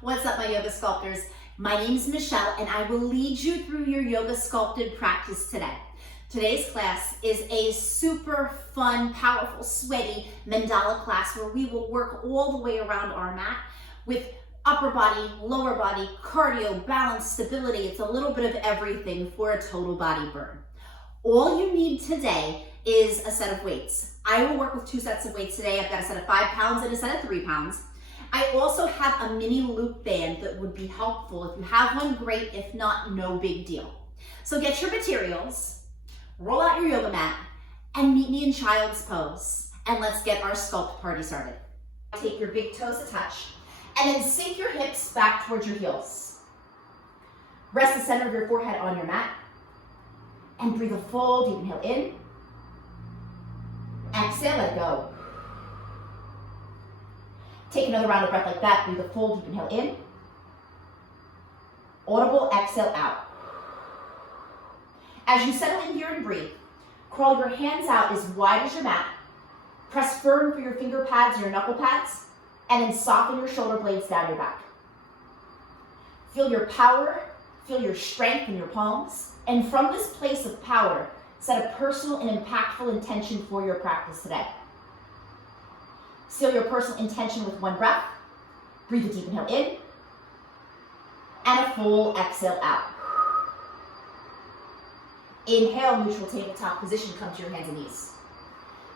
What's up, my yoga sculptors? My name is Michelle, and I will lead you through your yoga sculpted practice today. Today's class is a super fun, powerful, sweaty mandala class where we will work all the way around our mat with upper body, lower body, cardio, balance, stability. It's a little bit of everything for a total body burn. All you need today is a set of weights. I will work with 2 sets of weights today. I've got a set of 5 pounds and a set of 3 pounds. I also have a mini loop band that would be helpful. If you have one, great. If not, no big deal. So get your materials, roll out your yoga mat, and meet me in child's pose. And let's get our sculpt party started. Take your big toes to touch, and then sink your hips back towards your heels. Rest the center of your forehead on your mat, and breathe a full deep inhale in. Exhale, let go. Take another round of breath like that. Breathe a full deep inhale in. Audible exhale out. As you settle in here and breathe, crawl your hands out as wide as your mat. Press firm for your finger pads and your knuckle pads, and then soften your shoulder blades down your back. Feel your power, feel your strength in your palms, and from this place of power, set a personal and impactful intention for your practice today. Seal your personal intention with one breath. Breathe a deep inhale in, and a full exhale out. Inhale, neutral tabletop position, come to your hands and knees.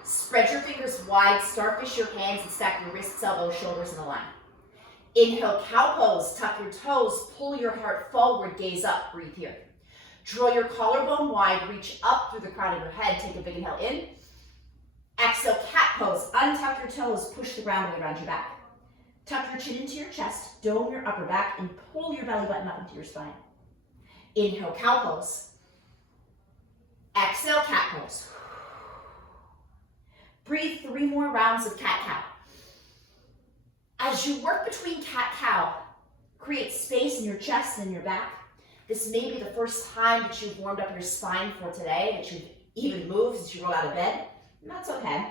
Spread your fingers wide, starfish your hands, and stack your wrists, elbows, shoulders in a line. Inhale, cow pose, tuck your toes, pull your heart forward, gaze up, breathe here. Draw your collarbone wide, reach up through the crown of your head, take a big inhale in. Exhale, cat pose, untuck your toes, push the ground weight around your back. Tuck your chin into your chest, dome your upper back, and pull your belly button up into your spine. Inhale, cow pose. Exhale, cat pose. Breathe 3 more rounds of cat-cow. As you work between cat-cow, create space in your chest and in your back. This may be the first time that you've warmed up your spine for today, that you've even moved since you rolled out of bed. And that's okay.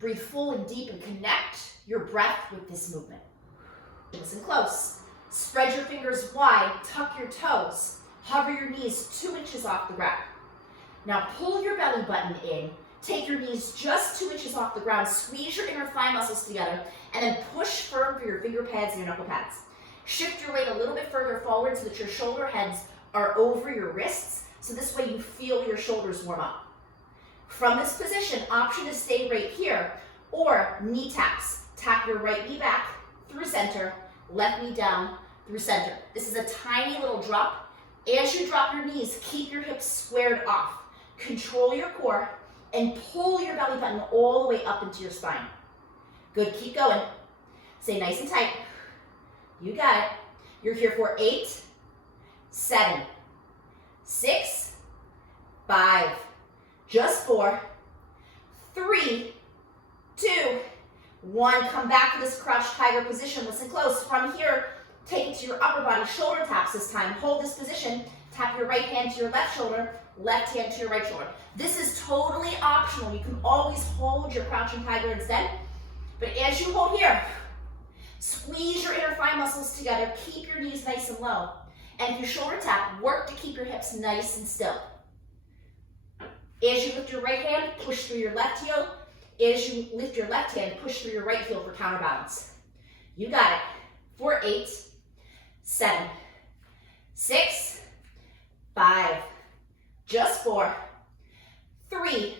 Breathe full and deep and connect your breath with this movement. Listen close. Spread your fingers wide, tuck your toes, hover your knees 2 inches off the ground. Now pull your belly button in, take your knees just 2 inches off the ground, squeeze your inner thigh muscles together, and then push firm for your finger pads and your knuckle pads. Shift your weight a little bit further forward so that your shoulder heads are over your wrists, so this way you feel your shoulders warm up. From this position, option to stay right here, or knee taps. Tap your right knee back through center, left knee down through center. This is a tiny little drop. As you drop your knees, keep your hips squared off. Control your core and pull your belly button all the way up into your spine. Good, keep going. Stay nice and tight. You got it. You're here for 8, 7, 6, 5, just 4, 3, 2, 1. Come back to this crouched tiger position. Listen close. From here, take it to your upper body, shoulder taps this time. Hold this position. Tap your right hand to your left shoulder, left hand to your right shoulder. This is totally optional. You can always hold your crouching tiger instead. But as you hold here, squeeze your inner thigh muscles together. Keep your knees nice and low. And if you shoulder tap, work to keep your hips nice and still. As you lift your right hand, push through your left heel. As you lift your left hand, push through your right heel for counterbalance. You got it. For 8, 7, 6, 5, just 4, 3,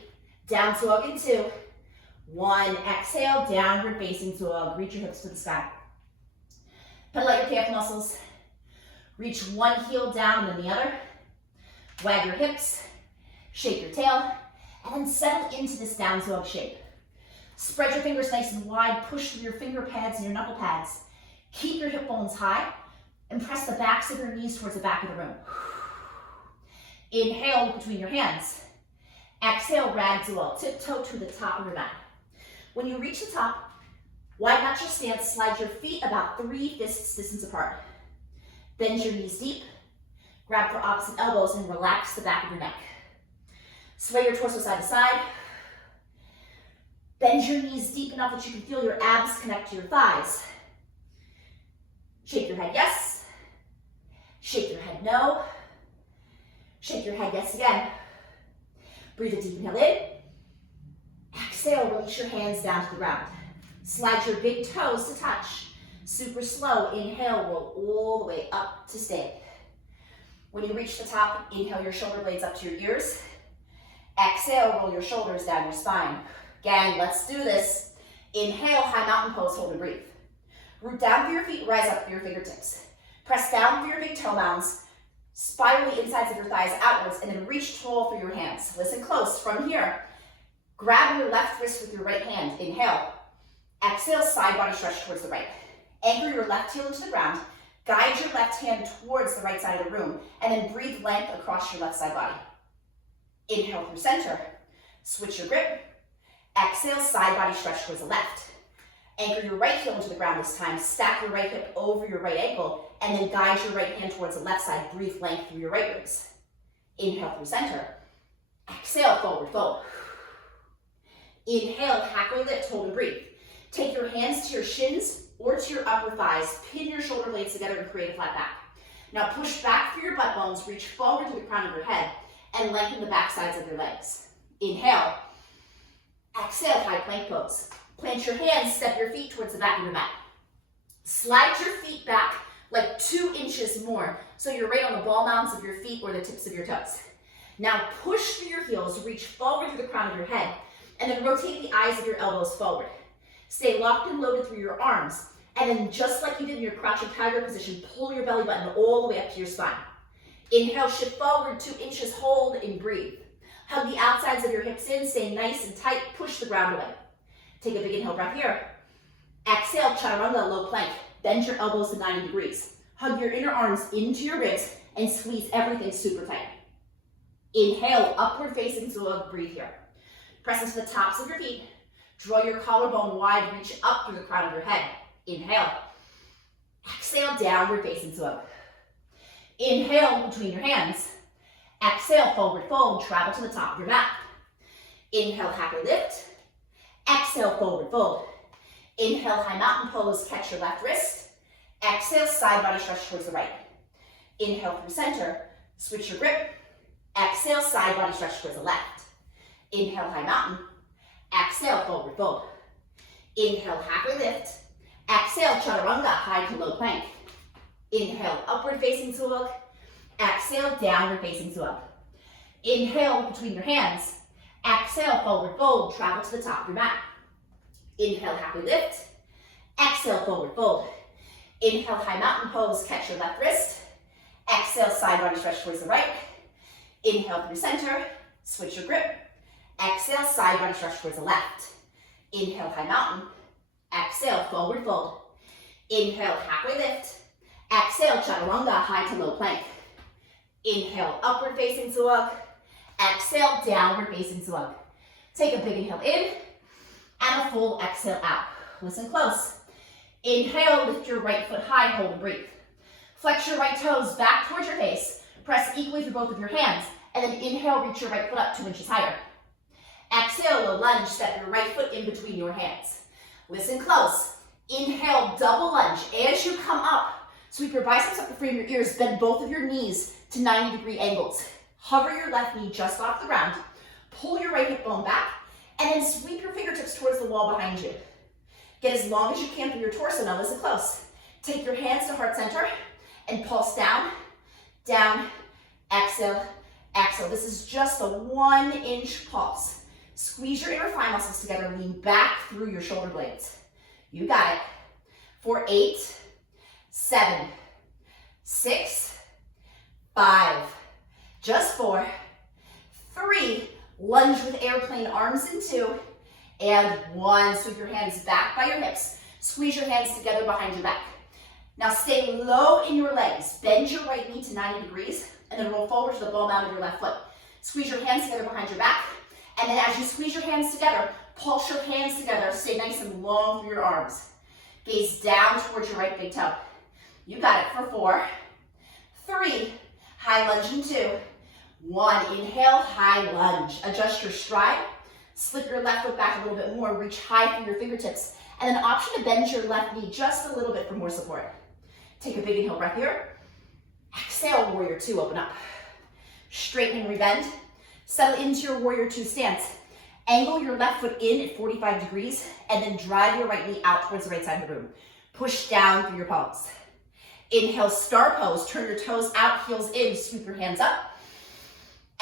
down dog in 2, 1, exhale, downward facing dog. Reach your hips to the sky. Pedal out your calf muscles. Reach one heel down and then the other. Wag your hips. Shake your tail, and then settle into this down dog shape. Spread your fingers nice and wide, push through your finger pads and your knuckle pads. Keep your hip bones high, and press the backs of your knees towards the back of the room. Inhale between your hands. Exhale, ragdoll, tiptoe to the top of your mat. When you reach the top, widen out your stance, slide your feet about 3 fists distance apart. Bend your knees deep, grab for opposite elbows, and relax the back of your neck. Sway your torso side to side. Bend your knees deep enough that you can feel your abs connect to your thighs. Shake your head yes. Shake your head no. Shake your head yes again. Breathe a deep inhale in. Exhale, release your hands down to the ground. Slide your big toes to touch. Super slow, inhale, roll all the way up to stay. When you reach the top, inhale your shoulder blades up to your ears. Exhale, roll your shoulders down your spine. Gang, let's do this. Inhale, high mountain pose, hold and breathe. Root down through your feet, rise up through your fingertips. Press down through your big toe mounds. Spiral the insides of your thighs outwards and then reach tall through your hands. Listen close. From here, grab your left wrist with your right hand. Inhale. Exhale, side body stretch towards the right. Anchor your left heel into the ground. Guide your left hand towards the right side of the room and then breathe length across your left side body. Inhale through center. Switch your grip. Exhale, side body stretch towards the left. Anchor your right heel into the ground this time. Stack your right hip over your right ankle and then guide your right hand towards the left side. Breathe length through your right ribs. Inhale through center. Exhale, forward fold. Inhale, halfway lift, hold and breathe. Take your hands to your shins or to your upper thighs. Pin your shoulder blades together and create a flat back. Now push back through your butt bones. Reach forward to the crown of your head and lengthen the back sides of your legs. Inhale. Exhale, high plank pose. Plant your hands, step your feet towards the back of your mat. Slide your feet back like 2 inches more so you're right on the ball mounds of your feet or the tips of your toes. Now push through your heels, reach forward through the crown of your head, and then rotate the eyes of your elbows forward. Stay locked and loaded through your arms, and then just like you did in your crouching tiger position, pull your belly button all the way up to your spine. Inhale, shift forward 2 inches, hold and breathe. Hug the outsides of your hips in, stay nice and tight, push the ground away. Take a big inhale breath here. Exhale, chaturanga, low plank. Bend your elbows to 90 degrees. Hug your inner arms into your ribs and squeeze everything super tight. Inhale, upward facing dog, breathe here. Press into the tops of your feet. Draw your collarbone wide, reach up through the crown of your head. Inhale. Exhale, downward facing dog. Inhale between your hands. Exhale, forward fold, travel to the top of your mat. Inhale, happy lift. Exhale, forward fold. Inhale, high mountain pose, catch your left wrist. Exhale, side body stretch towards the right. Inhale through center, switch your grip. Exhale, side body stretch towards the left. Inhale, high mountain. Exhale, forward fold. Inhale, happy lift. Exhale, chaturanga, high to low plank. Inhale, upward facing dog. Exhale, downward facing dog. Inhale between your hands. Exhale, forward fold, travel to the top of your mat. Inhale, happy lift. Exhale, forward fold. Inhale, high mountain pose, catch your left wrist. Exhale, side body stretch towards the right. Inhale through center, switch your grip. Exhale, side body stretch towards the left. Inhale, high mountain. Exhale, forward fold. Inhale, halfway lift. Exhale, chaturanga, high to low plank. Inhale, upward facing dog. Exhale, downward facing dog. Take a big inhale in and a full exhale out. Listen close. Inhale, lift your right foot high, hold and breathe. Flex your right toes back towards your face. Press equally through both of your hands, and then inhale, reach your right foot up 2 inches higher. Exhale, low lunge, step your right foot in between your hands. Listen close. Inhale, double lunge. As you come up, sweep your biceps up to frame your ears, bend both of your knees to 90-degree angles. Hover your left knee just off the ground. Pull your right hip bone back, and then sweep your fingertips towards the wall behind you. Get as long as you can through your torso. Now listen close. Take your hands to heart center and pulse down, down, exhale, exhale. This is just a 1-inch pulse. Squeeze your inner thigh muscles together, lean back through your shoulder blades. You got it. For 8, 7, 6, 5, just 4, 3, lunge with airplane arms in 2, and 1. Sweep your hands back by your hips. Squeeze your hands together behind your back. Now stay low in your legs. Bend your right knee to 90 degrees, and then roll forward to the ball mound of your left foot. Squeeze your hands together behind your back, and then as you squeeze your hands together, pulse your hands together. Stay nice and long through your arms. Gaze down towards your right big toe. You got it for 4, 3, high lunge in 2, 1. Inhale, high lunge. Adjust your stride. Slip your left foot back a little bit more. Reach high through your fingertips. And then option to bend your left knee just a little bit for more support. Take a big inhale breath here. Exhale, warrior two, open up. Straighten and rebend. Settle into your warrior two stance. Angle your left foot in at 45 degrees and then drive your right knee out towards the right side of the room. Push down through your palms. Inhale, star pose. Turn your toes out, heels in, sweep your hands up.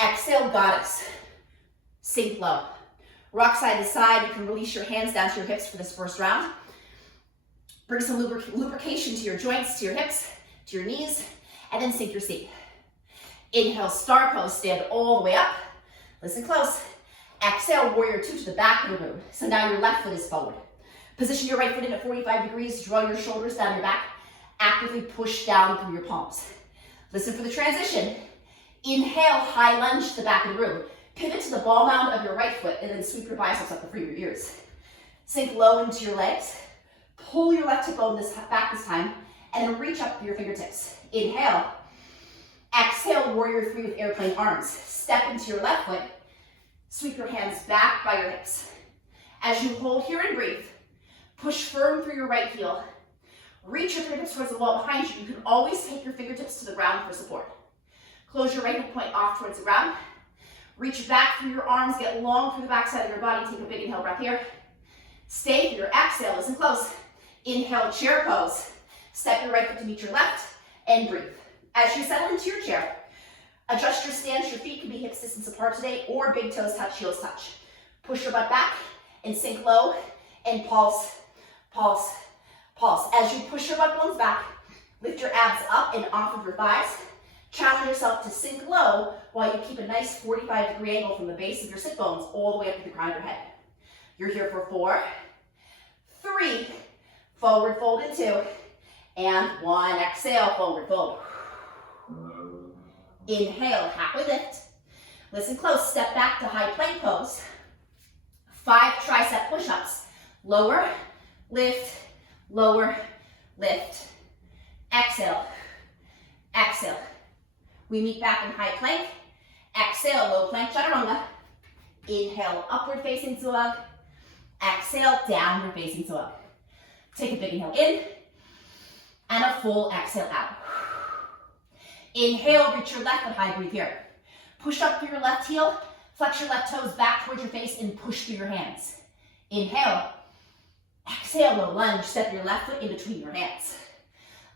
Exhale, goddess. Sink low. Rock side to side. You can release your hands down to your hips for this first round. Bring some lubrication to your joints, to your hips, to your knees, and then sink your seat. Inhale, star pose. Stand all the way up. Listen close. Exhale, warrior two to the back of the room. So now your left foot is forward. Position your right foot in at 45 degrees. Draw your shoulders down your back. Actively push down through your palms. Listen for the transition. Inhale, high lunge to the back of the room. Pivot to the ball mound of your right foot and then sweep your biceps up the front of your ears. Sink low into your legs. Pull your left hip bone back this time and then reach up through your fingertips. Inhale. Exhale, warrior three with airplane arms. Step into your left foot. Sweep your hands back by your hips. As you hold here and breathe, push firm through your right heel. Reach your fingertips towards the wall behind you. You can always take your fingertips to the ground for support. Close your right hip point off towards the ground. Reach back through your arms, get long through the back side of your body. Take a big inhale breath here. Stay for your exhale, listen close. Inhale, chair pose. Step your right foot to meet your left and breathe. As you settle into your chair, adjust your stance. Your feet can be hips distance apart today or big toes touch, heels touch. Push your butt back and sink low and pulse, pulse, pulse. As you push your butt bones back, lift your abs up and off of your thighs. Challenge yourself to sink low while you keep a nice 45-degree angle from the base of your sit bones all the way up to the crown of your head. You're here for 4, 3, forward fold in 2, and 1. Exhale, forward fold. Inhale, halfway lift. Listen close, step back to high plank pose. 5 tricep push-ups. Lower, lift, lower, lift. Exhale, exhale. We meet back in high plank. Exhale, low plank chaturanga. Inhale, upward facing dog. Exhale, downward facing dog. Take a big inhale in and a full exhale out. Inhale, reach your left foot high, breathe here. Push up through your left heel, flex your left toes back towards your face and push through your hands. Inhale, exhale, low lunge, step your left foot in between your hands.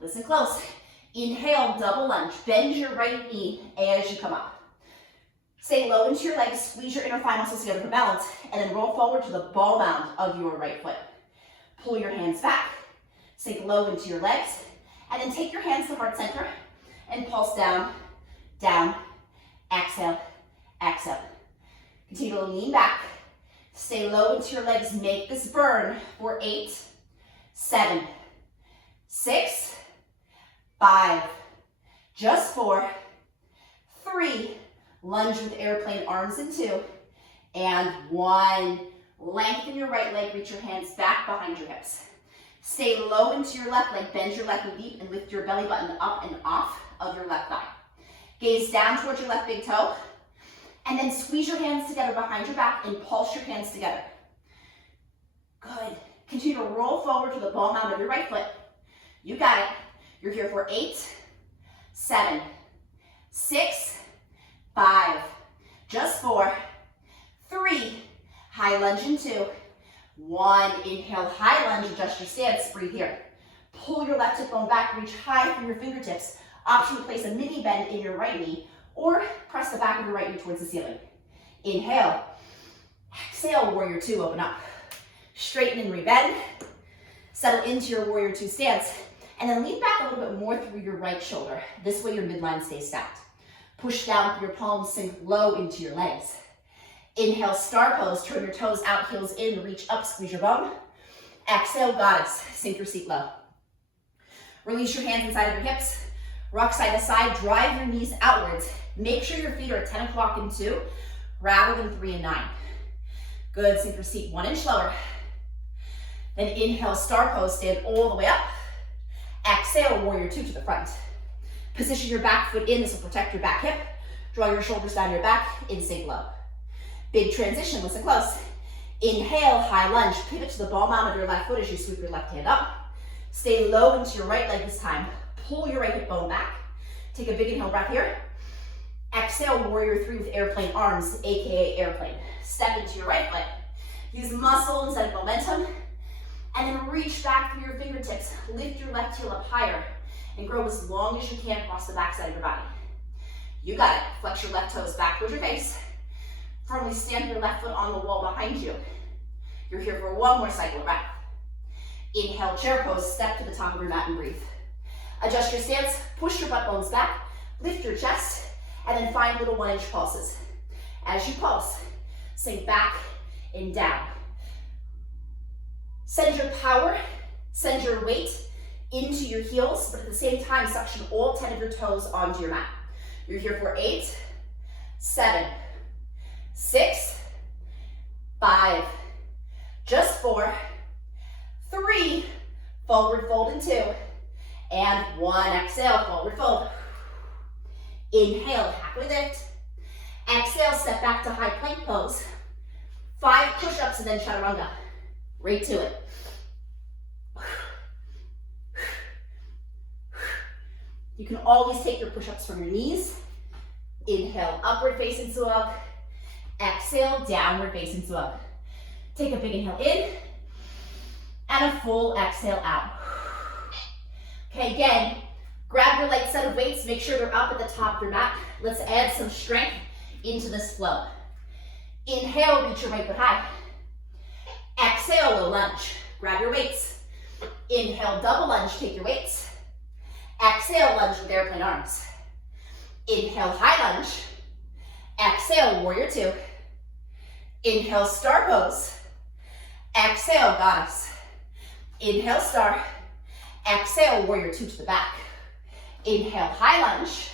Listen close. Inhale, double lunge, bend your right knee as you come up. Stay low into your legs, squeeze your inner thigh muscles together for balance, and then roll forward to the ball mound of your right foot. Pull your hands back, sink low into your legs, and then take your hands to heart center and pulse down, down, exhale, exhale. Continue to lean back, stay low into your legs, make this burn for 8, 7, 6, 5, just 4, 3, lunge with airplane arms in 2, and 1. Lengthen your right leg, reach your hands back behind your hips. Stay low into your left leg, bend your left knee deep, and lift your belly button up and off of your left thigh. Gaze down towards your left big toe, and then squeeze your hands together behind your back and pulse your hands together. Good. Continue to roll forward to the ball mound of your right foot. You got it. You're here for 8, 7, 6, 5, just 4, 3, high lunge in 2, 1. Inhale, high lunge, adjust your stance, breathe here. Pull your left hip bone back, reach high through your fingertips. Option to place a mini bend in your right knee or press the back of your right knee towards the ceiling. Inhale, exhale, warrior two, open up. Straighten and rebend. Settle into your warrior two stance. And then lean back a little bit more through your right shoulder. This way your midline stays stacked. Push down through your palms, sink low into your legs. Inhale, star pose, turn your toes out, heels in, reach up, squeeze your bum. Exhale, goddess, sink your seat low. Release your hands inside of your hips. Rock side to side, drive your knees outwards. Make sure your feet are 10 o'clock and 2 rather than 3 and 9. Good, sink your seat 1 inch lower. Then inhale, star pose, stand all the way up. Exhale, warrior two to the front. Position your back foot in, this will protect your back hip. Draw your shoulders down your back, in sink low. Big transition, listen close. Inhale, high lunge, pivot to the ball mound of your left foot as you sweep your left hand up. Stay low into your right leg this time. pull your right hip bone back. Take a big inhale breath here. Exhale, warrior three with airplane arms, AKA airplane. Step into your right foot. Use muscle instead of momentum. And then reach back through your fingertips. Lift your left heel up higher and grow as long as you can across the backside of your body. You got it. Flex your left toes back towards your face. Firmly stamp your left foot on the wall behind you. You're here for one more cycle of breath. Inhale, chair pose, step to the top of your mat and breathe. Adjust your stance, push your butt bones back, lift your chest, and then find little 1-inch pulses. As you pulse, sink back and down. Send your power, send your weight into your heels, but at the same time, suction all 10 of your toes onto your mat. You're here for 8, 7, 6, 5, just 4, 3, forward fold in 2, and 1, exhale, forward fold. Inhale, halfway lift. Exhale, step back to high plank pose. 5 push-ups and then chaturanga. Right to it. You can always take your push-ups from your knees. Inhale, upward facing dog. Exhale, downward facing dog. Take a big inhale in and a full exhale out. Okay, again, grab your light set of weights. Make sure they're up at the top of your mat. Let's add some strength into this flow. Inhale, reach your right foot high. Exhale, low lunge. Grab your weights. Inhale, double lunge. Take your weights. Exhale, lunge with airplane arms. Inhale, high lunge. Exhale, warrior two. Inhale, star pose. Exhale, goddess. Inhale, star. Exhale, warrior two to the back. Inhale, high lunge.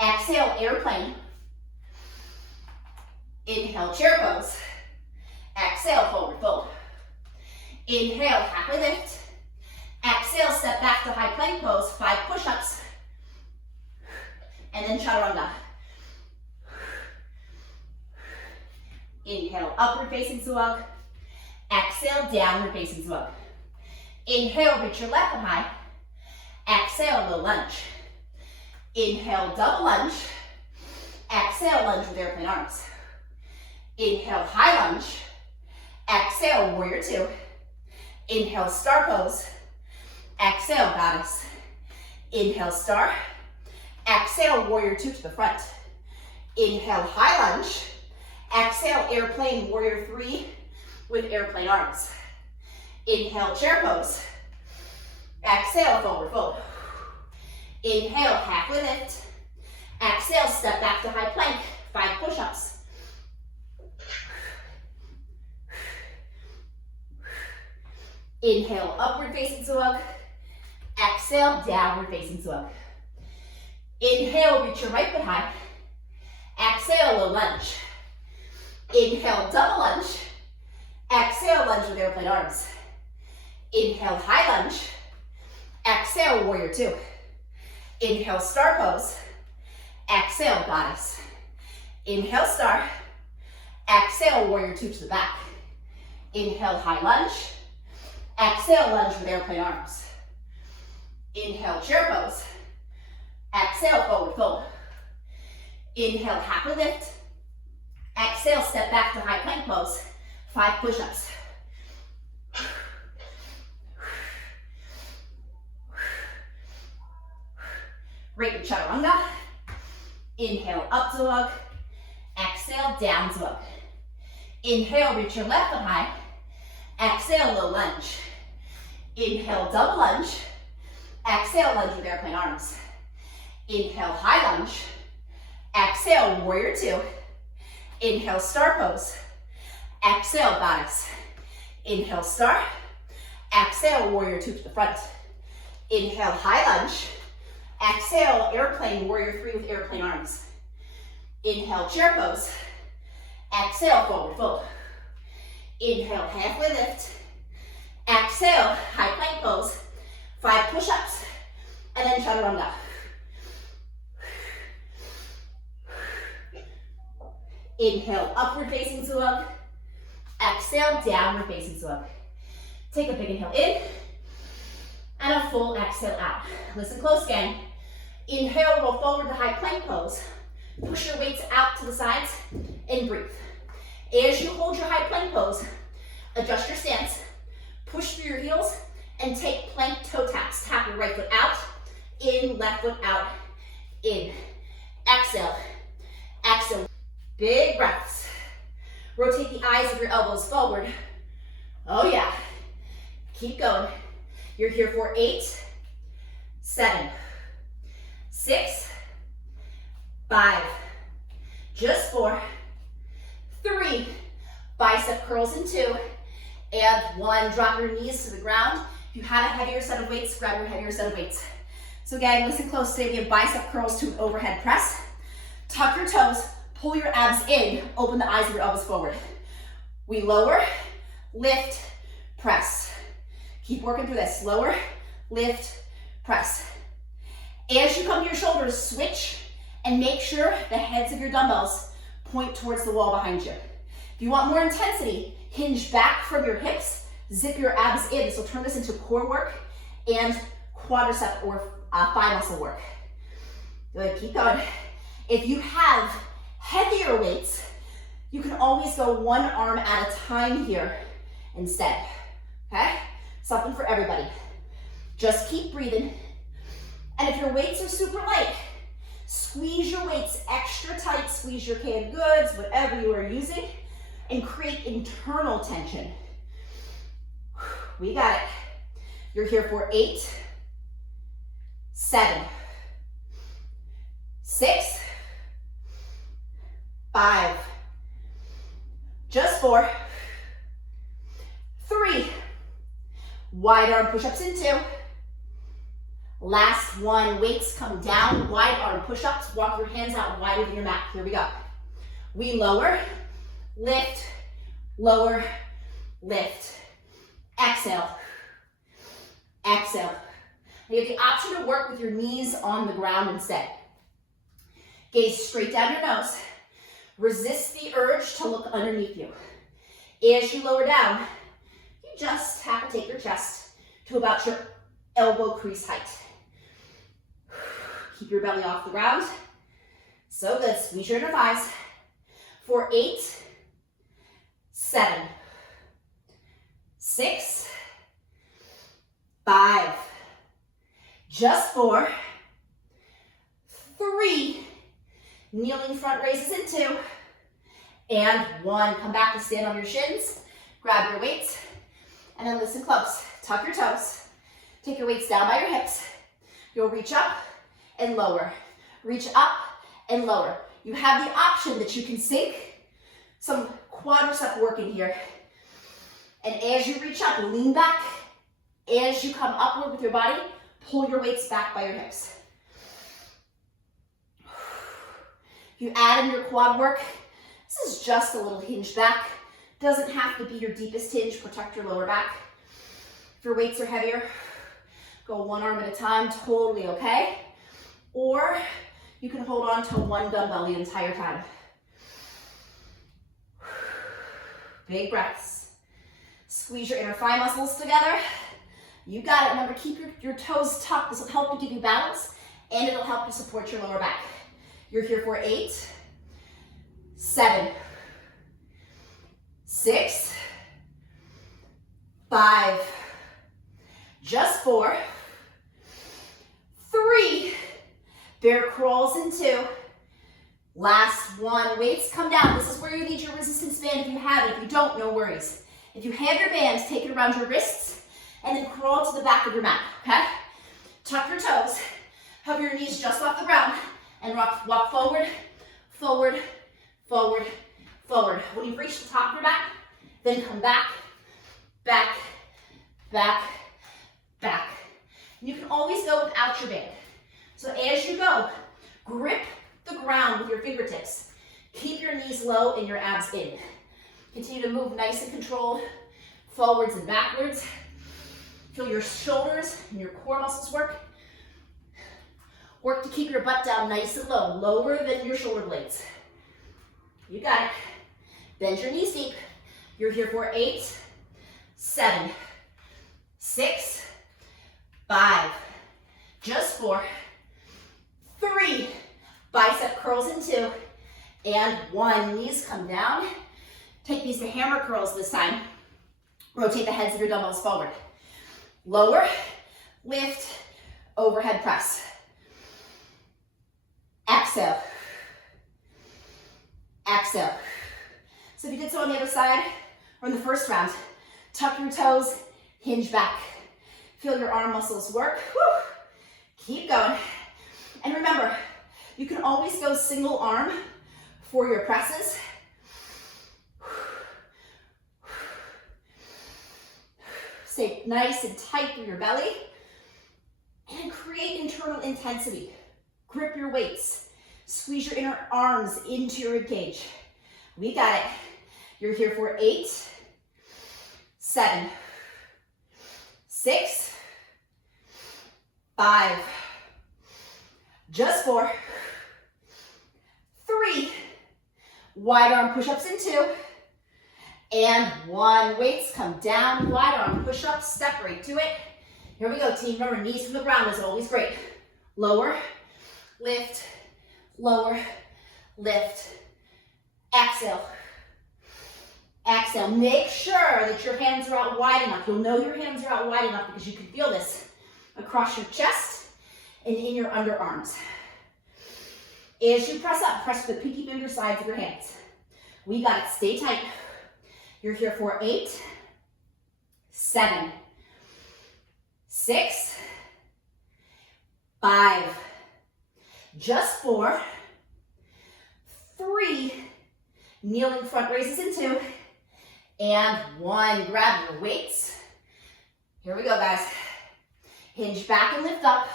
Exhale, airplane. Inhale, chair pose. Exhale, forward fold. Inhale, halfway lift. Exhale, step back to high plank pose, 5 push-ups. And then chaturanga. Inhale, upward facing dog. Exhale, downward facing dog. Inhale, reach your left foot high. Exhale, low lunge. Inhale, double lunge. Exhale, lunge with airplane arms. Inhale, high lunge. Exhale, warrior two. Inhale, star pose. Exhale, goddess. Inhale, star. Exhale, warrior two to the front. Inhale, high lunge. Exhale, airplane, warrior three with airplane arms. Inhale, chair pose. Exhale, forward fold. Inhale, halfway lift. Exhale, step back to high plank, 5 push-ups. Inhale, upward facing dog. Exhale, downward facing dog. Inhale, reach your right foot high. Exhale, low lunge. Inhale, double lunge. Exhale, lunge with airplane arms. Inhale, high lunge. Exhale, warrior two. Inhale, star pose. Exhale, goddess. Inhale, star. Exhale, warrior two to the back. Inhale, high lunge. Exhale, lunge with airplane arms. Inhale, chair pose. Exhale, forward fold. Inhale, halfway lift. Exhale, step back to high plank pose. 5 push-ups. Right to chaturanga. Inhale, up dog. Exhale, down dog. Inhale, reach your left foot high. Exhale, low lunge. Inhale, double lunge. Exhale, lunge with airplane arms. Inhale, high lunge. Exhale, warrior two. Inhale, star pose. Exhale, goddess. Inhale, star. Exhale, warrior two to the front. Inhale, high lunge. Exhale, airplane, warrior three with airplane arms. Inhale, chair pose. Exhale, forward fold. Inhale, halfway lift. Exhale, high plank pose. 5 push-ups. And then chaturanga. Inhale, upward facing dog. Exhale, downward facing dog. Take a big inhale in. and a full exhale out. Listen close, gang. Inhale, roll forward to high plank pose. Push your weights out to the sides and breathe. As you hold your high plank pose, adjust your stance, push through your heels, and take plank toe taps. Tap your right foot out, in, left foot out, in. Exhale, exhale. Big breaths. Rotate the eyes of your elbows forward. Oh yeah. Keep going. You're here for 8, 7, 6, 5, just 4, 3, bicep curls in 2, and 1. Drop your knees to the ground. If you have a heavier set of weights, grab your heavier set of weights. So again, listen close. Today we have bicep curls to an overhead press. Tuck your toes, pull your abs in, open the eyes of your elbows forward. We lower, lift, press. Keep working through this. Lower, lift, press. As you come to your shoulders, switch and make sure the heads of your dumbbells point towards the wall behind you. If you want more intensity, hinge back from your hips, zip your abs in. So turn this into core work and quadricep or thigh muscle work. Good, keep going. If you have heavier weights, you can always go one arm at a time here instead, okay? Something for everybody. Just keep breathing. And if your weights are super light, squeeze your weights extra tight, squeeze your canned goods, whatever you are using, and create internal tension. We got it. You're here for 8, 7, 6, 5, just 4, 3, wide arm push-ups in 2, last 1, weights come down, wide arm push-ups, walk your hands out wider than your mat. Here we go. We lower, lift, lower, lift, exhale, exhale. You have the option to work with your knees on the ground instead. Gaze straight down your nose. Resist the urge to look underneath you. As you lower down, you just have to take your chest to about your elbow crease height. Keep your belly off the ground. So good. Squeeze your inner thighs. For 8, 7, 6, 5, just 4, 3, kneeling front raises in 2, and 1. Come back to stand on your shins, grab your weights, and then listen close. Tuck your toes, take your weights down by your hips. You'll reach up and lower, reach up and lower. You have the option that you can sink some quadricep work in here. And as you reach up, lean back. As you come upward with your body, pull your weights back by your hips. If you add in your quad work, this is just a little hinge back. Doesn't have to be your deepest hinge. Protect your lower back. If your weights are heavier, go one arm at a time, totally okay. Or you can hold on to one dumbbell the entire time. Big breaths. Squeeze your inner thigh muscles together. You got it. Remember, keep your toes tucked. This will help you give you balance, and it'll help you support your lower back. You're here for 8, 7, 6, 5, just 4, 3, bear crawls in 2, last 1, weights come down. This is where you need your resistance band if you have it. If you don't, no worries. If you have your bands, take it around your wrists and then crawl to the back of your mat, okay? Tuck your toes, have your knees just off the ground, and walk forward, forward, forward, forward. When you've reached the top of your mat, then come back, back, back, back. You can always go without your band. So as you go, grip the ground with your fingertips. Keep your knees low and your abs in. Continue to move nice and controlled, forwards and backwards. Feel your shoulders and your core muscles work. Work to keep your butt down nice and low, lower than your shoulder blades. You got it. Bend your knees deep. You're here for 8, 7, 6, 5, just 4, 3, bicep curls in 2, and 1. Knees come down. Take these to hammer curls this time. Rotate the heads of your dumbbells forward. Lower, lift, overhead press. Exhale. Exhale. So if you did so on the other side, or in the first round, tuck your toes, hinge back. Feel your arm muscles work. Whew. Keep going. And remember, you can always go single arm for your presses. Stay nice and tight through your belly. And create internal intensity. Grip your weights. Squeeze your inner arms into your ribcage. We got it. You're here for 8, 7, 6, 5, just 4, 3, wide arm push-ups in 2, and 1. Weights come down, wide arm push-ups, step right to it. Here we go, team. Remember, knees from the ground is always great. Lower, lift, lower, lift, exhale. Exhale. Make sure that your hands are out wide enough. You'll know your hands are out wide enough because you can feel this across your chest and in your underarms. As you press up, press the pinky finger sides of your hands. We got it. Stay tight. You're here for 8, 7, 6, 5, just 4, 3, kneeling front raises in 2, and 1. Grab your weights. Here we go, guys. Hinge back and lift up.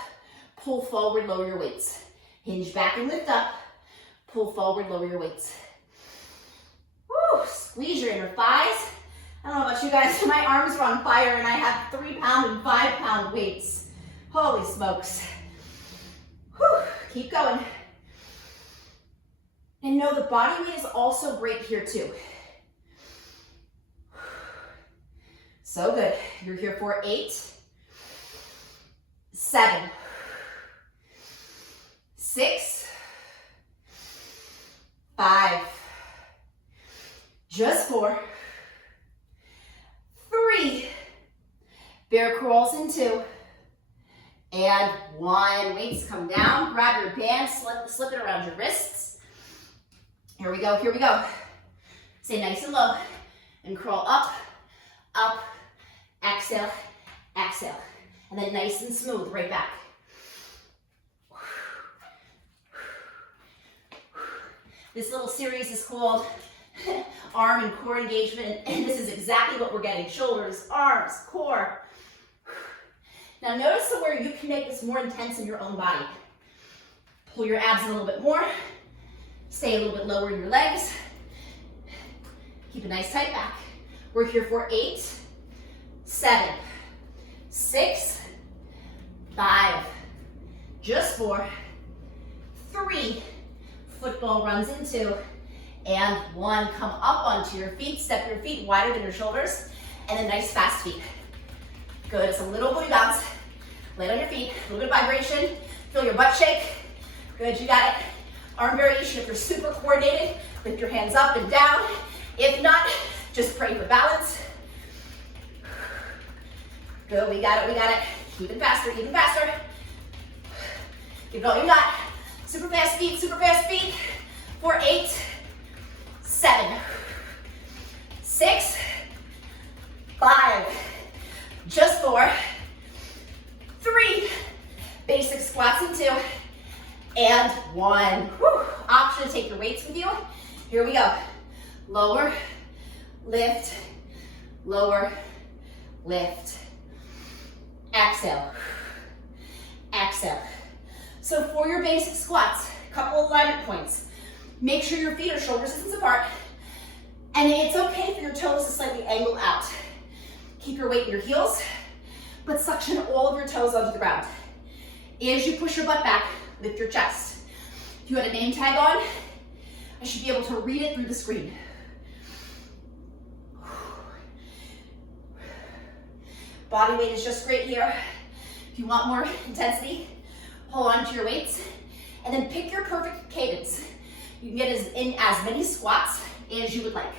Pull forward, lower your weights. Hinge back and lift up. Pull forward, lower your weights. Woo! Squeeze your inner thighs. I don't know about you guys, my arms are on fire and I have 3-pound and 5-pound weights. Holy smokes. Whew. Keep going. And know the body weight is also great here too. So good. You're here for 8, 7, 6, 5, just 4, 3, bear crawls in 2, and 1. Weights come down. Grab your band, slip it around your wrists. Here we go, here we go. Stay nice and low and crawl up, up, exhale, exhale. And then nice and smooth, right back. This little series is called Arm and Core Engagement, and this is exactly what we're getting. Shoulders, arms, core. Now notice where you can make this more intense in your own body. Pull your abs in a little bit more. Stay a little bit lower in your legs. Keep a nice tight back. We're here for 8, 7, 6, 5, just 4, 3, football runs in 2, and 1. Come up onto your feet, step your feet wider than your shoulders, and then nice fast feet. Good, it's a little booty bounce. Lay on your feet, a little bit of vibration. Feel your butt shake. Good, you got it. Arm variation, if you're super coordinated, lift your hands up and down. If not, just pray for balance. Good, we got it, we got it. Even faster, even faster. Give it all you got. Super fast feet for 8, 7, 6, 5, just 4, 3, basic squats in 2, and 1. Whew. Option to take your weights with you. Here we go. Lower, lift, lower, lift. Exhale, exhale. So for your basic squats, a couple alignment points. Make sure your feet are shoulder distance apart, and it's okay for your toes to slightly angle out. Keep your weight in your heels, but suction all of your toes onto the ground. As you push your butt back, lift your chest. If you had a name tag on, I should be able to read it through the screen. Body weight is just great here. If you want more intensity, hold on to your weights, and then pick your perfect cadence. You can get in as many squats as you would like.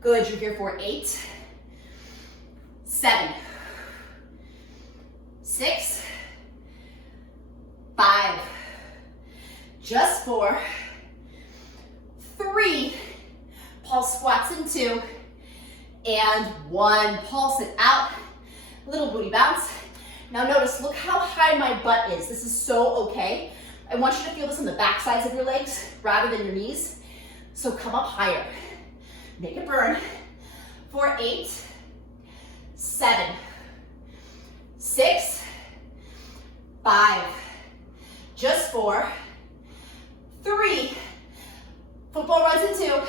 Good, you're here for 8, 7, 6, 5, just 4, 3, pulse squats in 2, and 1, pulse it out, little booty bounce. Now notice, look how high my butt is. This is so okay. I want you to feel this on the back sides of your legs rather than your knees. So come up higher. Make it burn for 8, 7, 6, 5, just 4, 3, football runs in 2,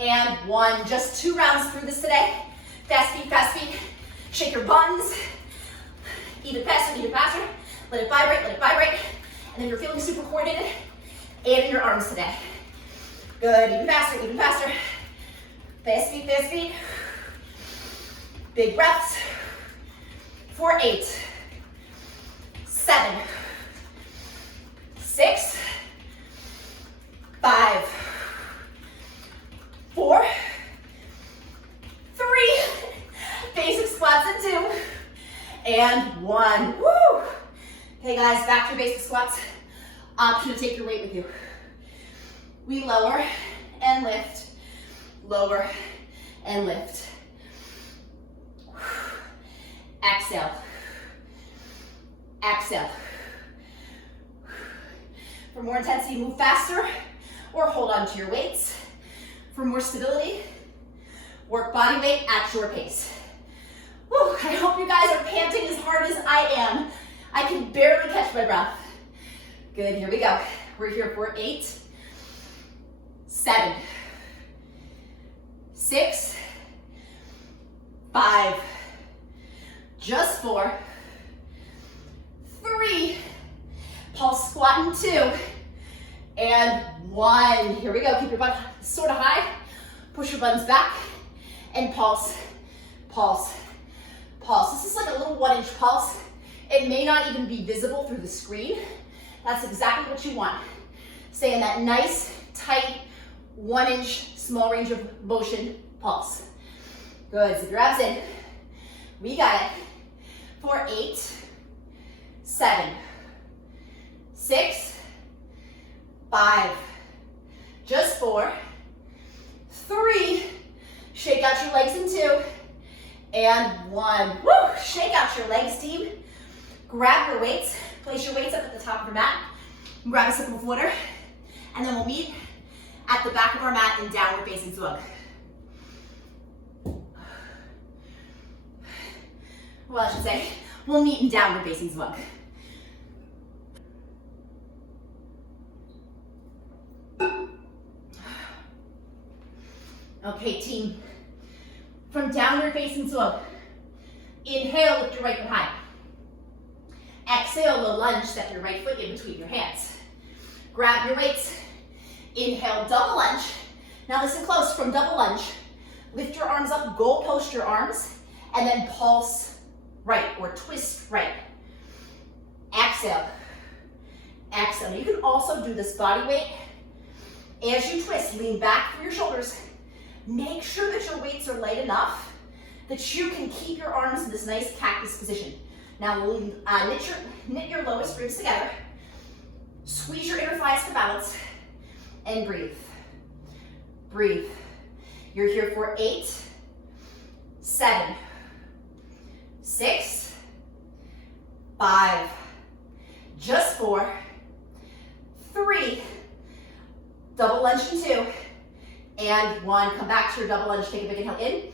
and 1. Just 2 rounds through this today. Fast feet, fast feet. Shake your buns. Even faster, even faster. Let it vibrate, let it vibrate. And then you're feeling super coordinated, and in your arms today. Good, even faster, even faster. Fast feet, fast feet. Big breaths. For 8, 7, 6, 5, 4, 3, basic squats in 2, and 1. Woo! Okay guys, back to your basic squats. Option to take your weight with you. We lower and lift, lower and lift. Exhale, exhale. For more intensity, move faster or hold on to your weights. For more stability, work body weight at your pace. Whew, I hope you guys are panting as hard as I am. I can barely catch my breath. Good, here we go. We're here for 8, 7, 6, 5, just 4, 3, pulse squat in 2, and 1. Here we go, keep your butt sort of high, push your buns back, and pulse, pulse, pulse. This is like a little 1-inch pulse. It may not even be visible through the screen. That's exactly what you want. Stay in that nice, tight, 1-inch, small range of motion pulse. Good, zip your abs in. We got it. For 8, 7, 6, 5, just 4, 3, shake out your legs in 2, and 1. Woo! Shake out your legs, team. Grab your weights, place your weights up at the top of your mat, grab a sip of water, and then we'll meet at the back of our mat in downward facing dog. Well, I should say, we'll meet in downward facing dog. Okay, team. From downward facing dog, inhale, lift your right foot high. Exhale, low lunge, step your right foot in between your hands. Grab your weights. Inhale, double lunge. Now listen close, from double lunge, lift your arms up, goal post your arms, and then pulse right, or twist right. Exhale, exhale. You can also do this body weight. As you twist, lean back through your shoulders. Make sure that your weights are light enough that you can keep your arms in this nice cactus position. Now we'll knit your lowest ribs together. Squeeze your inner thighs for balance. And breathe. Breathe. You're here for 8, 7, 6, 5, just 4, 3, double lunge in 2, and 1. Come back to your double lunge. Take a big inhale in.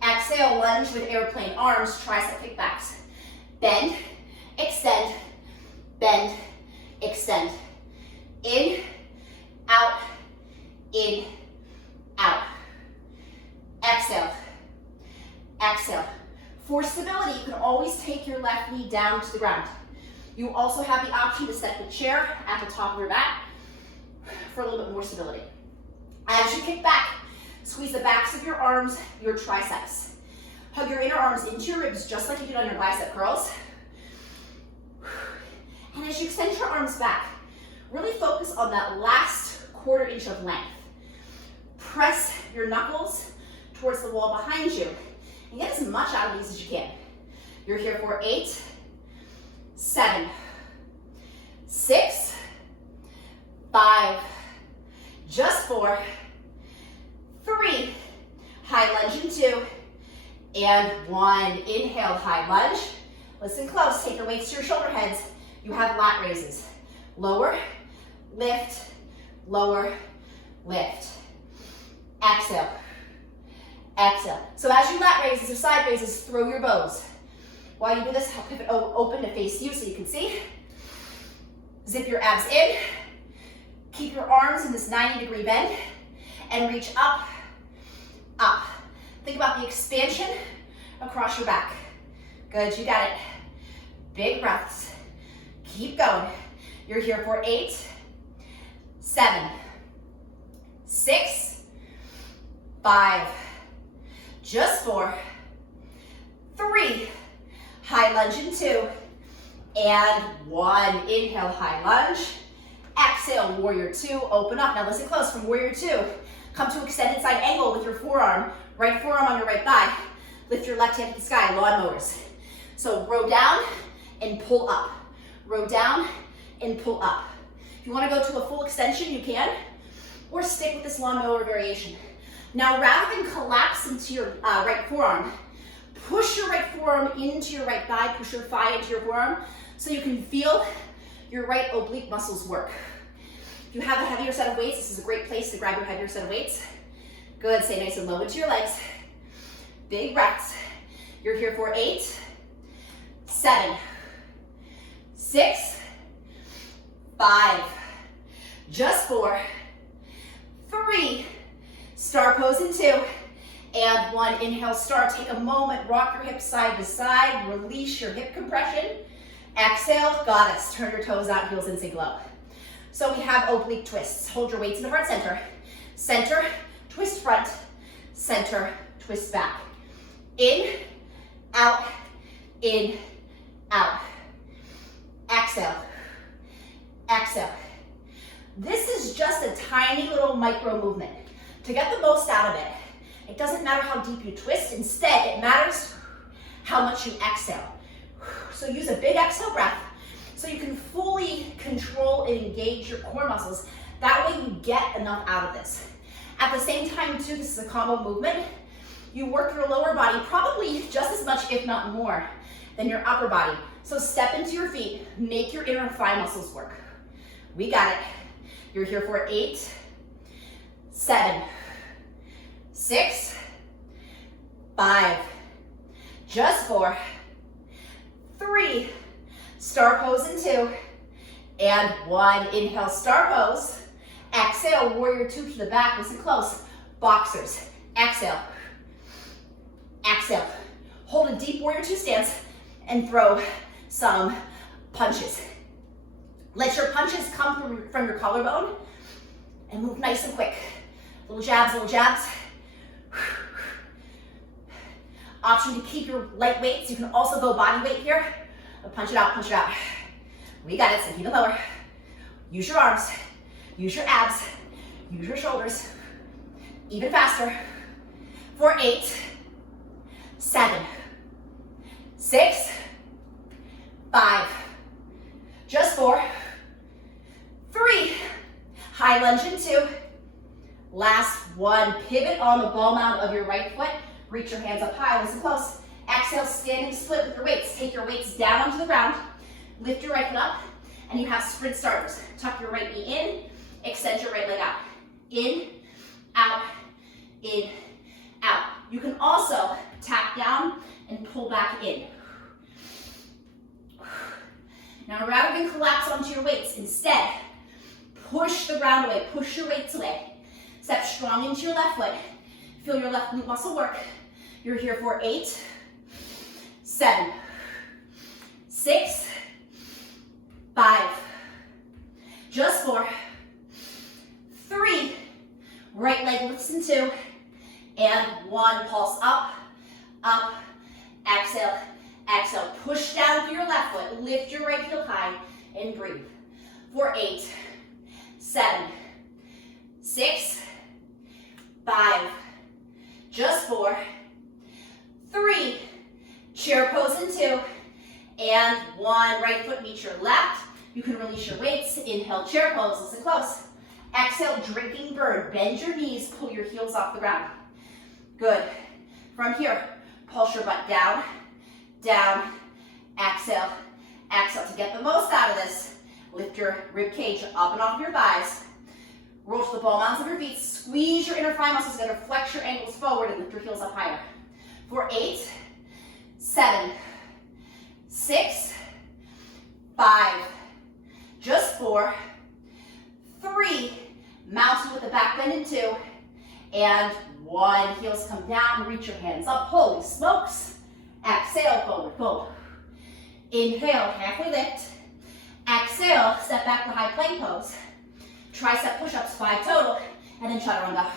Exhale, lunge with airplane arms, tricep kickbacks. Bend, extend, bend, extend. In, out, in, out. Exhale, exhale. For stability, you can always take your left knee down to the ground. You also have the option to set the chair at the top of your mat for a little bit more stability. As you kick back, squeeze the backs of your arms, your triceps. Hug your inner arms into your ribs just like you did on your bicep curls. And as you extend your arms back, really focus on that last 1/4 inch of length. Press your knuckles towards the wall behind you and get as much out of these as you can. You're here for 8, 7, 6, 5, just 4, 3, high lunge in 2, and 1. Inhale, high lunge. Listen close, take your weights to your shoulder heads. You have lat raises. Lower, lift, lower, lift. Exhale, exhale. So as you lat raises or side raises, throw your bows. While you do this, I'll pivot open to face you so you can see. Zip your abs in. Keep your arms in this 90-degree bend and reach up, up. Think about the expansion across your back. Good, you got it. Big breaths. Keep going. You're here for 8, 7, 6, 5, just 4, 3, high lunge in 2, and 1. Inhale, high lunge. Exhale, warrior 2, open up. Now listen close, from warrior 2, come to extended side angle with your forearm, right forearm on your right thigh. Lift your left hand to the sky, lawnmowers. So row down and pull up. Row down and pull up. If you want to go to a full extension, you can, or stick with this lawnmower variation. Now, rather than collapse into your right forearm, push your right forearm into your right thigh, push your thigh into your forearm, so you can feel your right oblique muscles work. If you have a heavier set of weights, this is a great place to grab your heavier set of weights. Good, stay nice and low into your legs. Big breaths. You're here for 8, 7, 6, 5, just 4, 3, star pose in 2, and 1. Inhale, star. Take a moment, rock your hips side to side, release your hip compression. Exhale, goddess. Turn your toes out, heels in, sink low. So we have oblique twists. Hold your weights in the front center. Center, twist front, center, twist back. In, out, exhale, exhale. This is just a tiny little micro movement. To get the most out of it, it doesn't matter how deep you twist. Instead, it matters how much you exhale. So use a big exhale breath so you can fully control and engage your core muscles. That way you get enough out of this. At the same time too, this is a combo movement. You work your lower body probably just as much, if not more, than your upper body. So step into your feet, make your inner thigh muscles work. We got it. You're here for 8, 7, 6, 5, just 4, 3, star pose in 2, and 1. Inhale, star pose. Exhale, warrior 2 to the back. Listen close. Boxers. Exhale. Exhale. Hold a deep warrior 2 stance and throw some punches. Let your punches come from your collarbone and move nice and quick. Little jabs, little jabs. Option to keep your light weights. You can also go body weight here. But punch it out, punch it out. We got it, sink even lower. Use your arms, use your abs, use your shoulders. Even faster. For 8, 7, 6, 5, just 4, 3, high lunge in 2, last 1. Pivot on the ball mount of your right foot. Reach your hands up high, listen close. Exhale, standing split with your weights. Take your weights down onto the ground. Lift your right foot up, and you have sprint starters. Tuck your right knee in, extend your right leg out. In, out, in, out. You can also tap down and pull back in. Now, rather than collapse onto your weights, instead, push the ground away, push your weights away. Step strong into your left foot. Feel your left glute muscle work. You're here for 8, 7, 6, 5, just 4, 3, right leg lifts in 2, and 1. Pulse up, up, exhale, exhale. Push down through your left foot, lift your right heel high, and breathe. For 8, 7, 6, 5, just 4, 3, chair pose in 2, and 1. Right foot meets your left. You can release your weights. Inhale, chair pose, listen close. Exhale, drinking bird. Bend your knees, pull your heels off the ground. Good. From here, pulse your butt down, down, exhale, exhale. To get the most out of this, lift your rib cage up and off your thighs. Roll to the ball mounds of your feet. Squeeze your inner thigh muscles together. Flex your ankles forward and lift your heels up higher. For 8, 7, 6, 5, just 4, 3, mountain with the back bend in 2, and 1. Heels come down, reach your hands up. Holy smokes. Exhale, forward fold. Inhale, halfway lift. Exhale, step back to high plank pose. Tricep push-ups, 5 total, and then chaturanga.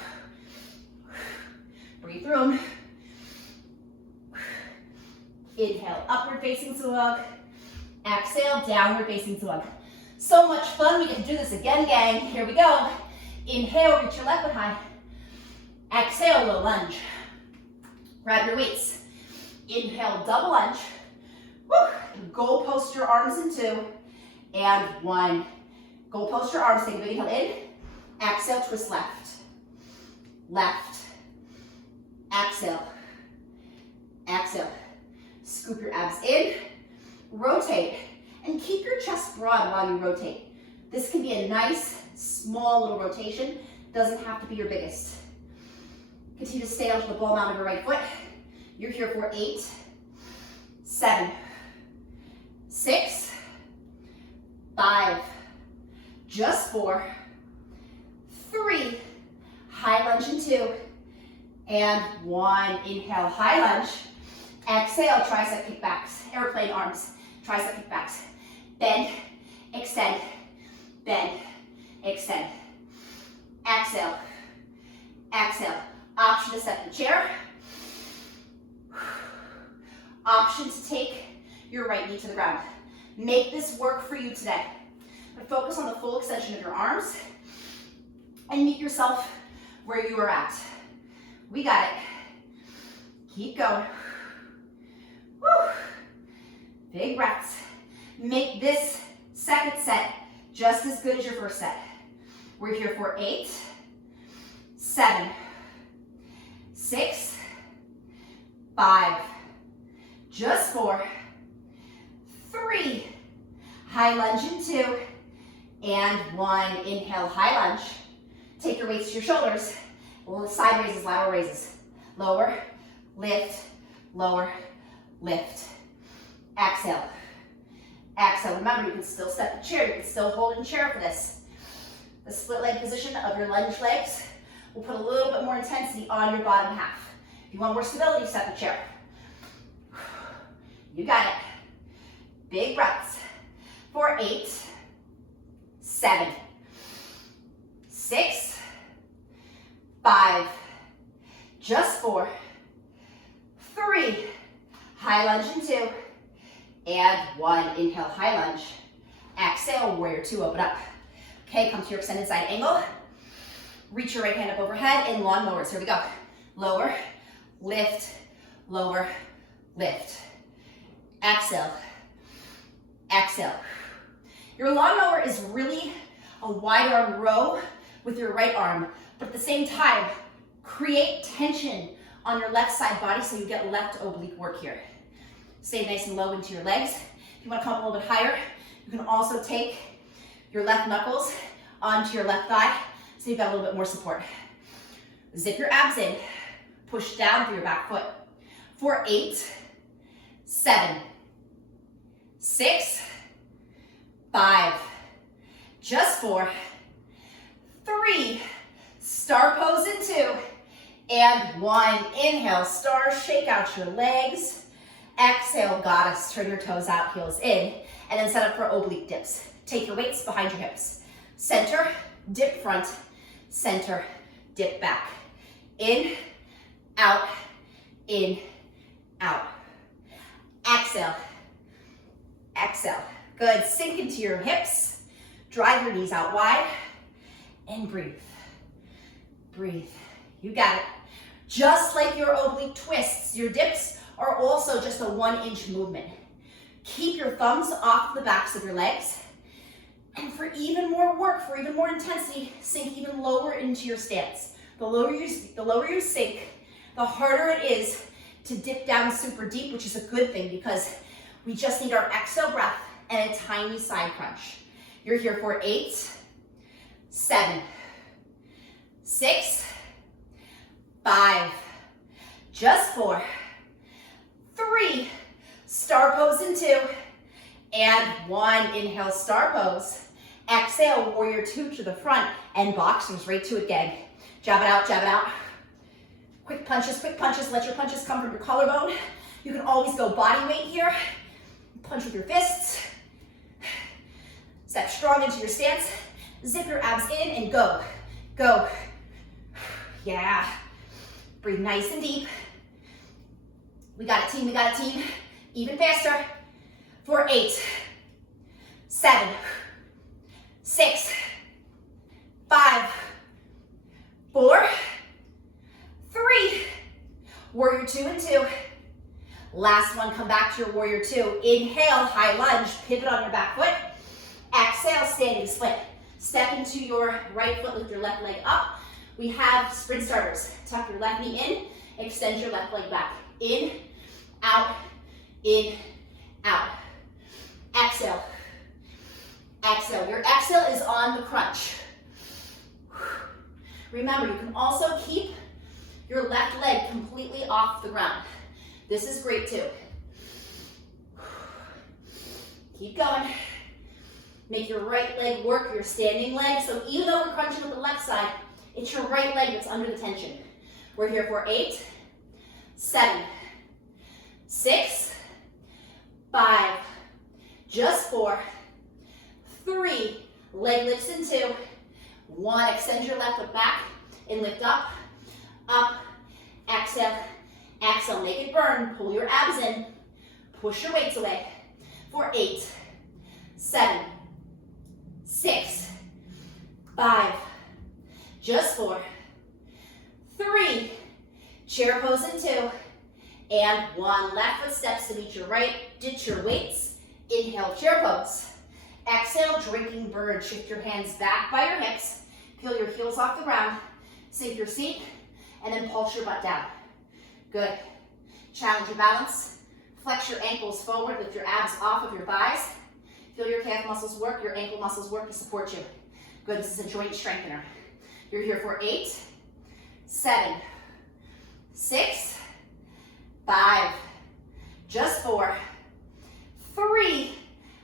Breathe through them. Inhale, upward facing dog. Exhale, downward facing dog. So much fun. We get to do this again, gang. Here we go. Inhale, reach your left foot high. Exhale, low lunge. Grab your weights. Inhale, double lunge. Woo. Goal post your arms in 2, and 1. Goal post your arms. Take a big inhale in. Exhale, twist left. Left. Exhale. Exhale. Scoop your abs in. Rotate. And keep your chest broad while you rotate. This can be a nice, small little rotation. Doesn't have to be your biggest. Continue to stay onto the ball mount of your right foot. You're here for 8, 7, 6, 5, just 4, 3, high lunge in 2, and 1. Inhale, high lunge. Exhale, tricep kickbacks, airplane arms, tricep kickbacks. Bend, extend, bend, extend. Exhale, exhale. Option to step the chair. Option to take your right knee to the ground. Make this work for you today. But focus on the full extension of your arms and meet yourself where you are at. We got it. Keep going. Woo. Big breaths. Make this second set just as good as your first set. We're here for 8, 7, 6, 5, just 4, 3, high lunge in 2, and 1. Inhale, high lunge. Take your weights to your shoulders. Side raises, lateral raises. Lower, lift, lower, lift. Exhale. Exhale. Remember, you can still step the chair. You can still hold in chair for this. The split leg position of your lunge legs will put a little bit more intensity on your bottom half. If you want more stability, step the chair. You got it. Big breaths. For 8, 7, 6, 5, just 4, 3, high lunge in 2, and 1. Inhale, high lunge. Exhale, warrior 2, open up. Okay, come to your extended side angle. Reach your right hand up overhead and long lowers. Here we go. Lower, lift, lower, lift. Exhale, exhale. Your lawnmower is really a wide arm row with your right arm, but at the same time, create tension on your left side body so you get left oblique work here. Stay nice and low into your legs. If you want to come up a little bit higher, you can also take your left knuckles onto your left thigh so you've got a little bit more support. Zip your abs in. Push down through your back foot. For 8, 7, 6, 5, just 4, 3, star pose in 2, and 1. Inhale, star, shake out your legs. Exhale, goddess, turn your toes out, heels in, and then set up for oblique dips. Take your weights behind your hips. Center, dip front, center, dip back. In, out, in, out. Exhale, exhale. Good, sink into your hips. Drive your knees out wide. And breathe. Breathe. You got it. Just like your oblique twists, your dips are also just a 1-inch movement. Keep your thumbs off the backs of your legs. And for even more work, for even more intensity, sink even lower into your stance. The lower you sink, the harder it is to dip down super deep, which is a good thing because we just need our exhale breath and a tiny side crunch. You're here for 8, 7, 6, 5, just 4, 3, star pose in 2, and 1. Inhale, star pose. Exhale, warrior 2 to the front, and boxers right to it, gang. Jab it out, jab it out. Quick punches, let your punches come from your collarbone. You can always go body weight here. Punch with your fists. Step strong into your stance. Zip your abs in and go, go. Yeah. Breathe nice and deep. We got it, team, we got it, team. Even faster. For 8, 7, 6, 5, 4, 3, warrior 2 and 2. Last one, come back to your warrior 2. Inhale, high lunge, pivot on your back foot. Exhale, standing split. Step into your right foot, lift your left leg up. We have sprint starters. Tuck your left knee in, extend your left leg back. In, out, out. Exhale. Exhale. Your exhale is on the crunch. Remember, you can also keep your left leg completely off the ground. This is great too. Keep going. Make your right leg work your standing leg. So even though we're crunching with the left side, it's your right leg that's under the tension. We're here for 8, 7, 6, 5, just 4, 3, leg lifts in 2, 1, extend your left foot back and lift up, exhale, exhale, make it burn, pull your abs in, push your weights away for 8, 7, 6, 5, just 4, 3, chair pose in 2, and 1, left foot steps to meet your right, ditch your weights, inhale, chair pose. Exhale, drinking bird, shift your hands back by your hips, peel your heels off the ground, sink your seat, and then pulse your butt down. Good. Challenge your balance, flex your ankles forward, lift your abs off of your thighs, feel your calf muscles work, your ankle muscles work to support you. Good, this is a joint strengthener. You're here for 8, 7, 6, 5, just 4, 3,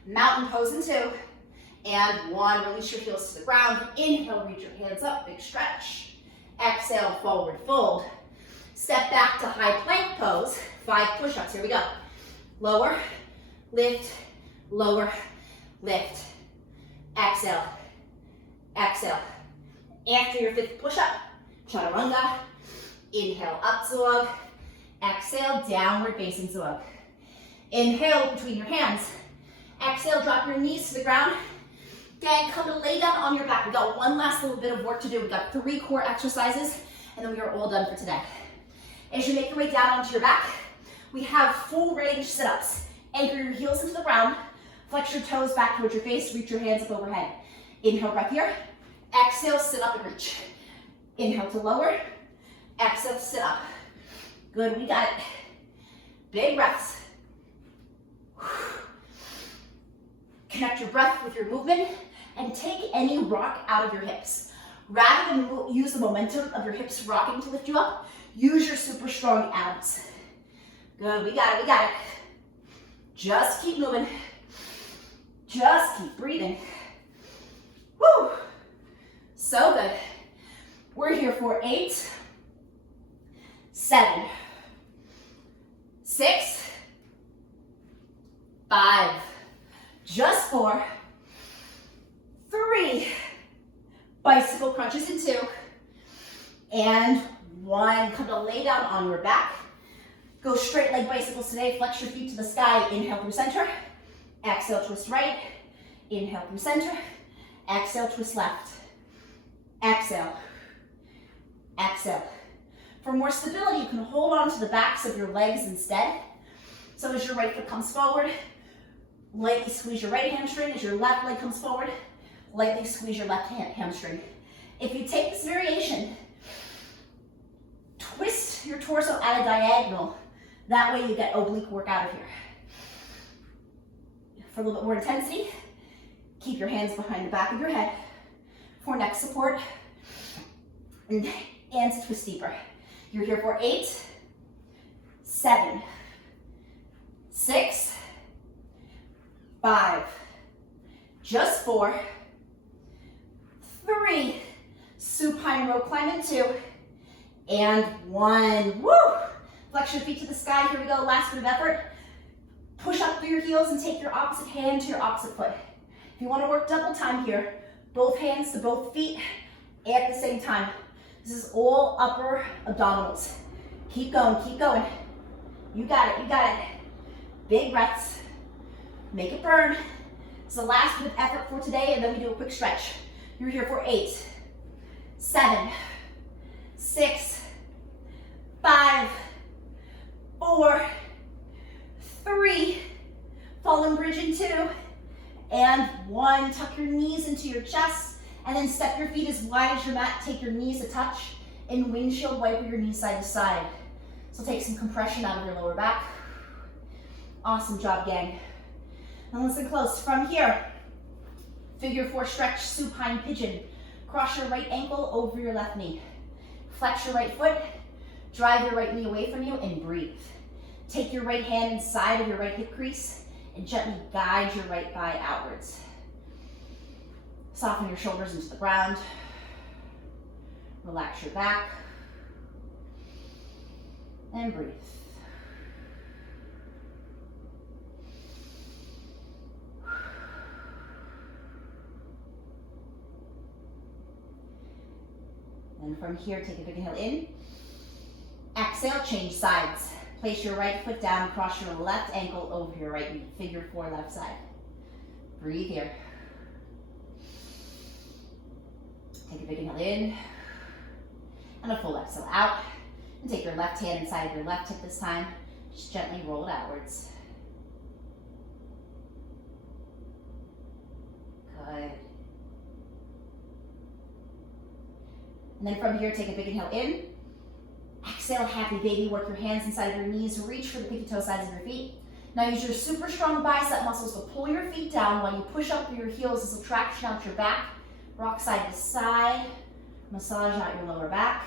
mountain pose in 2, and 1, release your heels to the ground. Inhale, reach your hands up, big stretch. Exhale, forward fold. Step back to high plank pose, 5 push-ups, here we go. Lower, lift, lower, lift. Exhale, exhale. After your 5th push-up, chaturanga. Inhale, up dog. Exhale, downward facing dog. Inhale between your hands. Exhale, drop your knees to the ground. Gang, come to lay down on your back. We got one last little bit of work to do. We got 3 core exercises, and then we are all done for today. As you make your way down onto your back, we have full range sit-ups. Anchor your heels into the ground. Flex your toes back towards your face. Reach your hands up overhead. Inhale, breath here. Exhale, sit up and reach. Inhale to lower. Exhale, sit up. Good, we got it. Big breaths. Connect your breath with your movement and take any rock out of your hips. Rather than use the momentum of your hips rocking to lift you up, use your super strong abs. Good, we got it, we got it. Just keep moving. Just keep breathing. Woo! So good. We're here for 8, 7, 6, 5, just 4, 3, bicycle crunches in 2, and 1. Come to lay down on your back. Go straight leg bicycles today. Flex your feet to the sky. Inhale through center. Exhale, twist right. Inhale through center. Exhale, twist left. Exhale. Exhale. For more stability, you can hold on to the backs of your legs instead. So as your right foot comes forward, lightly squeeze your right hamstring. As your left leg comes forward, lightly squeeze your left hamstring. If you take this variation, twist your torso at a diagonal. That way you get oblique work out of here. For a little bit more intensity, keep your hands behind the back of your head for neck support and twist deeper. You're here for 8, 7, 6, 5, just 4, 3, supine rope climb in 2, and 1. Woo! Flex your feet to the sky. Here we go. Last bit of effort. Push up through your heels and take your opposite hand to your opposite foot. If you want to work double time here, both hands to both feet at the same time. This is all upper abdominals. Keep going, keep going. You got it, you got it. Big breaths. Make it burn. It's the last bit of effort for today, and then we do a quick stretch. You're here for 8, 7, 6, 5, 4, 3, fallen bridge in 2, and 1. Tuck your knees into your chest, and then step your feet as wide as your mat. Take your knees a touch, and windshield wiper your knees side to side. So take some compression out of your lower back. Awesome job, gang. Now listen close. From here, figure 4 stretch, supine pigeon. Cross your right ankle over your left knee. Flex your right foot, drive your right knee away from you, and breathe. Take your right hand inside of your right hip crease and gently guide your right thigh outwards. Soften your shoulders into the ground. Relax your back. And breathe. And from here, take a big inhale in. Exhale, change sides. Place your right foot down, cross your left ankle over your right knee. Figure 4 left side. Breathe here. Take a big inhale in. And a full exhale out. And take your left hand inside of your left hip this time. Just gently roll it outwards. Good. And then from here, take a big inhale in. Exhale, happy baby. Work your hands inside of your knees. Reach for the pinky toe sides of your feet. Now use your super strong bicep muscles to pull your feet down while you push up through your heels. This will traction out your back. Rock side to side. Massage out your lower back.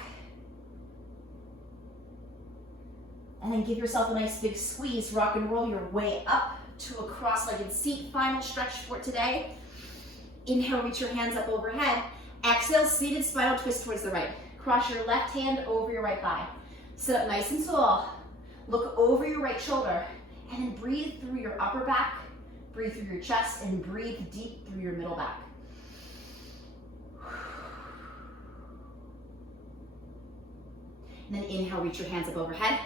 And then give yourself a nice big squeeze. Rock and roll your way up to a cross-legged seat. Final stretch for today. Inhale, reach your hands up overhead. Exhale, seated spinal twist towards the right. Cross your left hand over your right thigh. Sit up nice and tall. Look over your right shoulder. And then breathe through your upper back. Breathe through your chest. And breathe deep through your middle back. And then inhale, reach your hands up overhead.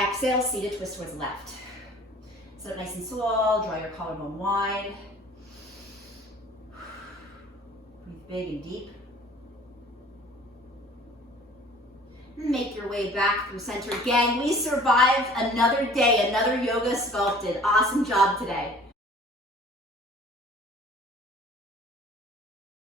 Exhale, seated twist towards the left. Sit up nice and tall. Draw your collarbone wide. Breathe big and deep. Make your way back through center. Gang, we survived another day, another Yoga Sculpted. Awesome job today.